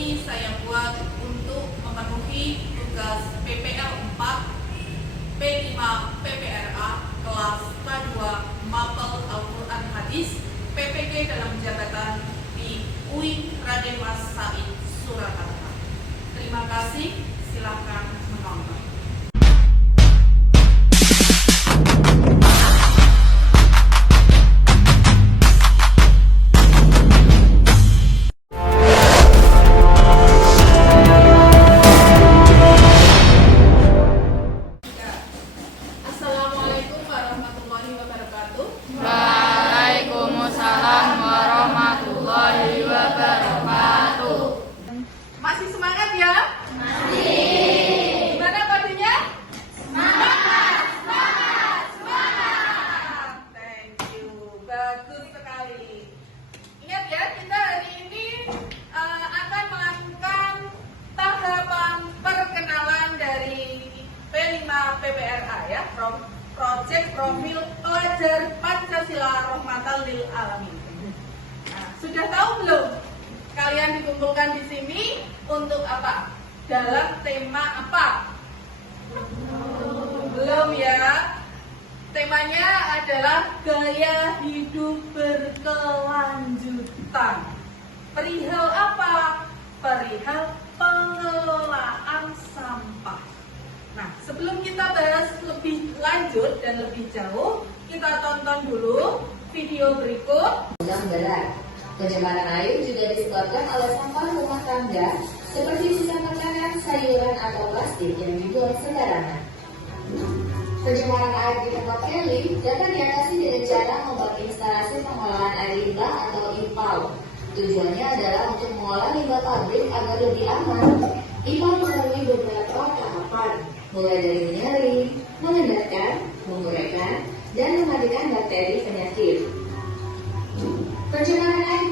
ini saya buat untuk memenuhi tugas PPL 4 P5 PPRA kelas K2 Mapel Al-Quran Hadis PPG dalam jabatan di UIN Raden Mas Said Surakarta. Terima kasih, silakan menonton. Assalamualaikum warahmatullahi wabarakatuh. Waalaikumsalam warahmatullahi wabarakatuh. Masih semangat ya? Masih. Gimana kodenya? Semangat. Thank you. Bagus sekali. Ingat ya, kita hari ini akan melakukan tahapan perkenalan dari P5 PPRA ya, Project Profil Pelajar Pancasila Rahmatan lil Alamin. Nah, sudah tahu belum? Kalian dikumpulkan di sini untuk apa? Dalam tema apa? Belum ya. Temanya adalah gaya hidup berkelanjutan. Perihal apa? Perihal pengelolaan sampah. Nah, sebelum kita bahas lebih lanjut dan lebih jauh, kita tonton dulu video berikut. Berat. Pencemaran air juga disebabkan oleh sampah rumah tangga seperti sisa makanan, sayuran, atau plastik yang dibuang sembarangan. Pencemaran air di tempat keli dapat diatasi dengan cara membuat instalasi pengolahan air limbah atau IPAL. Tujuannya adalah untuk mengolah limbah pabrik agar lebih aman. IPAL melalui beberapa tahapan, mulai dari menyaring, mengendarkan, menguraikan, dan mematikan bakteri penyakit. Pencemaran air.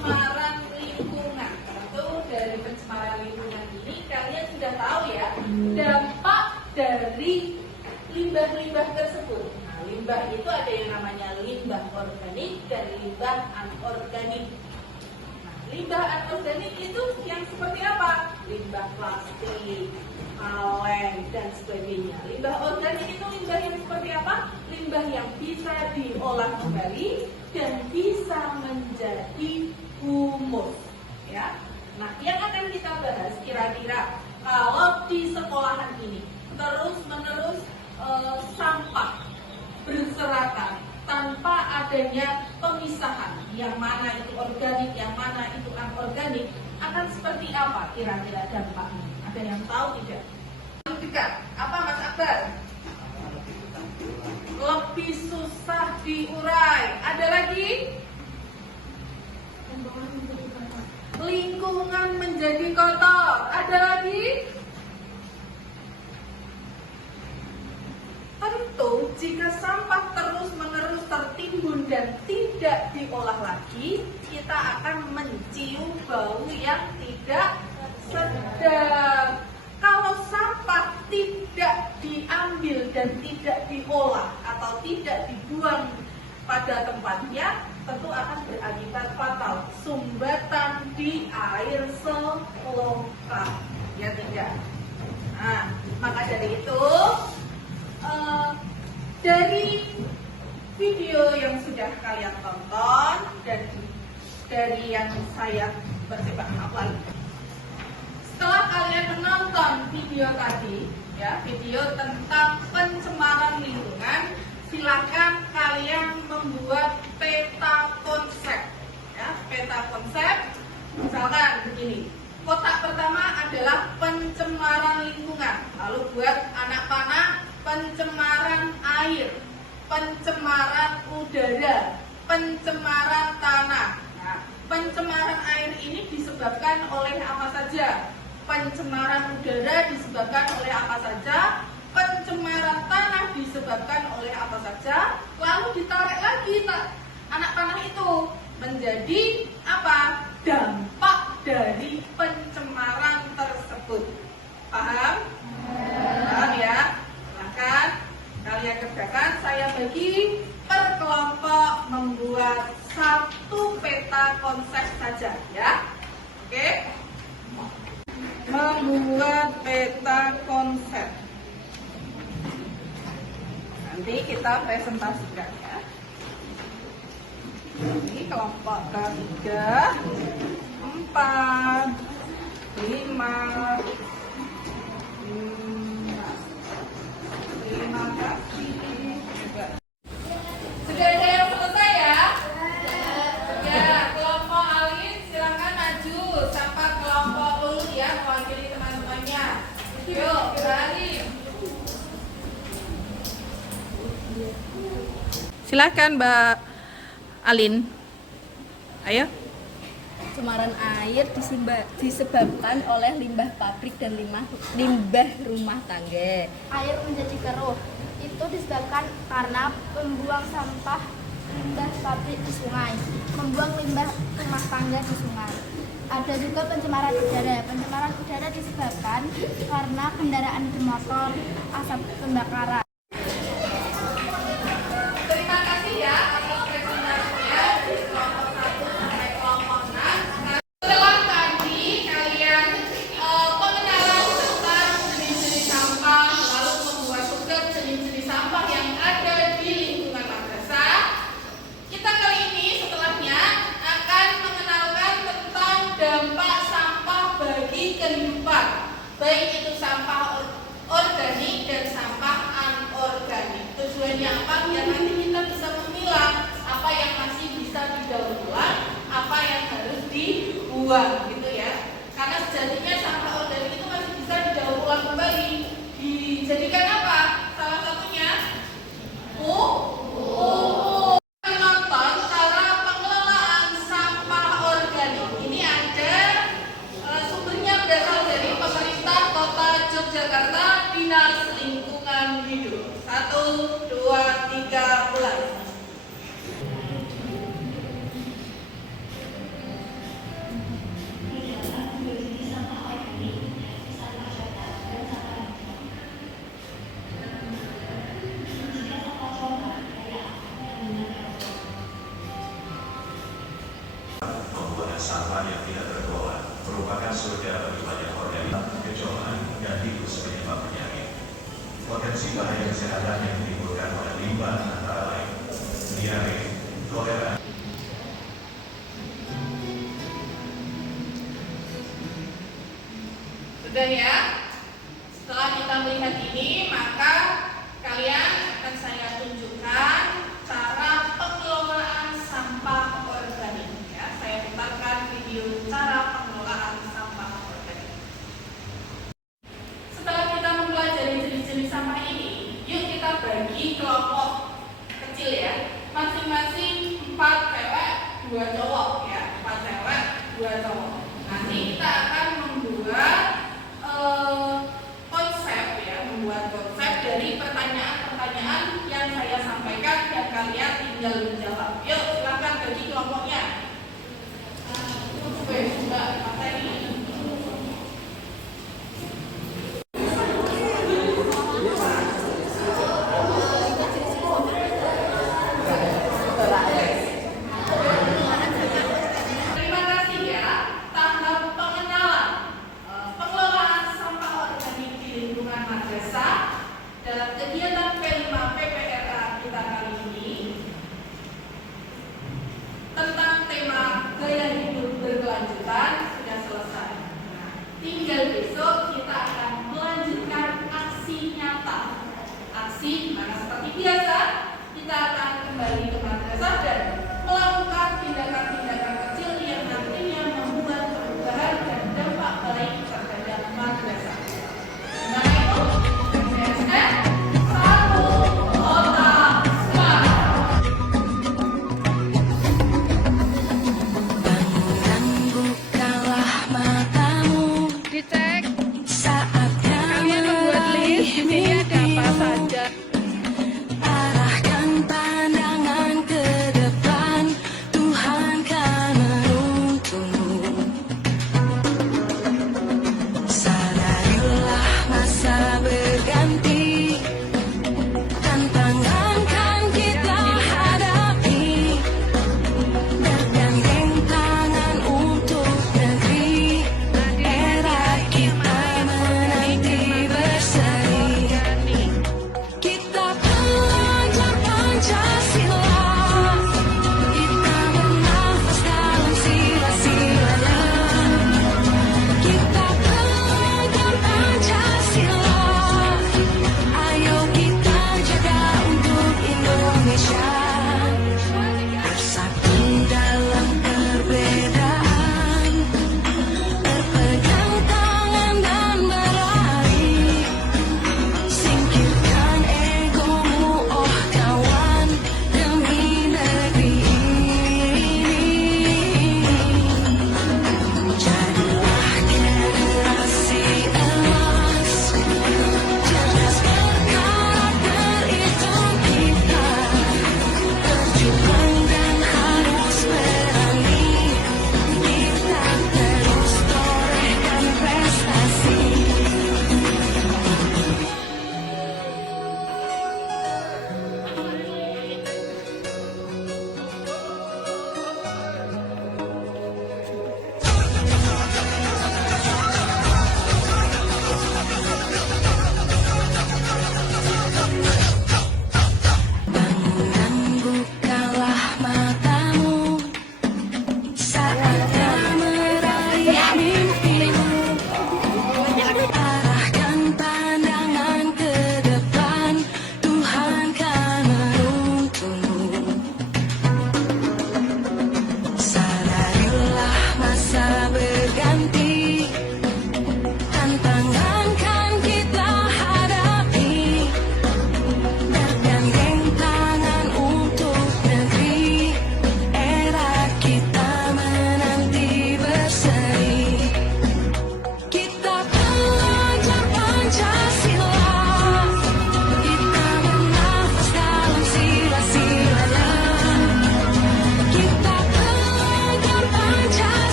Pencemaran lingkungan. Tentu dari pencemaran lingkungan ini kalian sudah tahu ya dampak dari limbah-limbah tersebut. Nah, limbah itu ada yang namanya limbah organik dan limbah anorganik. Nah, limbah anorganik itu yang seperti apa? Limbah plastik, kaleng, dan sebagainya. Limbah organik itu limbah yang seperti apa? Limbah yang bisa diolah kembali dan bisa menjadi humus, ya. Nah, yang akan kita bahas kira-kira kalau di sekolahan ini terus-menerus sampah berserakan tanpa adanya pemisahan, yang mana itu organik, yang mana itu anorganik, akan seperti apa kira-kira dampaknya? Ada yang tahu tidak? Dekat. Apa Mas Akbar? Lebih susah diurai. Ada lagi? Lingkungan menjadi kotor. Ada lagi? Tentu jika sampah terus-menerus tertimbun dan tidak diolah lagi, kita akan mencium bau yang tidak sedap. Kalau sampah tidak diambil dan tidak diolah atau tidak dibuang pada tempatnya, tentu akan berakibat fatal, sumbatan di air selokan. Ya tidak. Nah, maka dari itu dari video yang sudah kalian tonton dan dari yang saya maaf, setelah kalian menonton video tadi, ya, video tentang pencemaran lingkungan, silakan kalian membuat peta konsep, ya, peta konsep. Misalkan begini, kotak pertama adalah pencemaran lingkungan, lalu buat anak panah pencemaran air, pencemaran udara, pencemaran tanah. Nah, pencemaran air ini disebabkan oleh apa saja? Pencemaran udara disebabkan oleh apa saja? Pencemaran tanah disebabkan oleh apa saja? Lalu ditarik lagi anak panah itu menjadi apa? Dampak dari pencemaran tersebut. Paham? Paham ya? Silahkan kalian kerjakan. Saya bagi per kelompok membuat satu peta konsep saja. Mari kita presentasikan ya. Ini kelompok ketiga, 4, 5. Terima kasih. Sudah ada yang selesai ya? Ya, kelompok Alin silakan maju. Sapa kelompok Lulu ya, mewakili teman-temannya. Yuk, berani. Silakan Mbak Alin. Ayo. Pencemaran air disebabkan oleh limbah pabrik dan limbah rumah tangga. Air menjadi keruh. Itu disebabkan karena membuang sampah limbah pabrik di sungai, membuang limbah rumah tangga di sungai. Ada juga pencemaran udara. Pencemaran udara disebabkan karena kendaraan bermotor, asap pembakaran. Terima kasih ya atas presentasinya di kelompok 1 sampai kelompok 6. Setelah tadi kalian pengenalan tentang jenis-jenis sampah, lalu membuat tugas jenis-jenis sampah yang ada di lingkungan madrasah. Kita kali ini setelahnya akan mengenalkan tentang dampak sampah bagi kehidupan, baik itu sampah organik dan sampah anorganik. Tujuannya apa? Biar nanti kita bisa memilah apa yang masih bisa didaur ulang, apa yang harus dibuang gitu ya. Karena sejatinya sampah organik itu masih bisa didaur ulang kembali. Dijadikan apa? Salah satunya pupuk. Menonton cara pengelolaan sampah organik. Ini ada sumbernya berasal dari pemerintah Kota Yogyakarta, Dinas Lingkungan Hidup. 1, 2, 3, mulai. Pembuangan sampah yang tidak terkelola merupakan surga bagi banyak organisme, kecolongan, dan tikus penyebab penyakit. Potensi bahaya kesehatan yang ditimbulkan oleh limbah antara lain diare, kolera. Sudah ya? Setelah kita melihat ini, maka kalian akan saya tunjukkan cara pengelolaan sampah organik. Ya, saya putarkan video cara pengelolaan sampah organik. Setelah kita mempelajari jenis-jenis sampah ini, yuk kita bagi kelompok kecil ya. Masing-masing 4 cewek, 2 cowok ya. 4 cewek, 2 cowok. Nanti kita akan membuat konsep ya, membuat konsep dari pertanyaan-pertanyaan yang saya sampaikan dan kalian tinggal menjawab. Yuk, silakan bagi kelompoknya. Mbak materi. Terima kasih ya. Tahap pengenalan pengelolaan sampah organik di lingkungan madrasah dalam kegiatan P5 PPRA kita kali ini tentang tema gaya hidup berkelanjutan sudah selesai. Nah, tinggal besok kita akan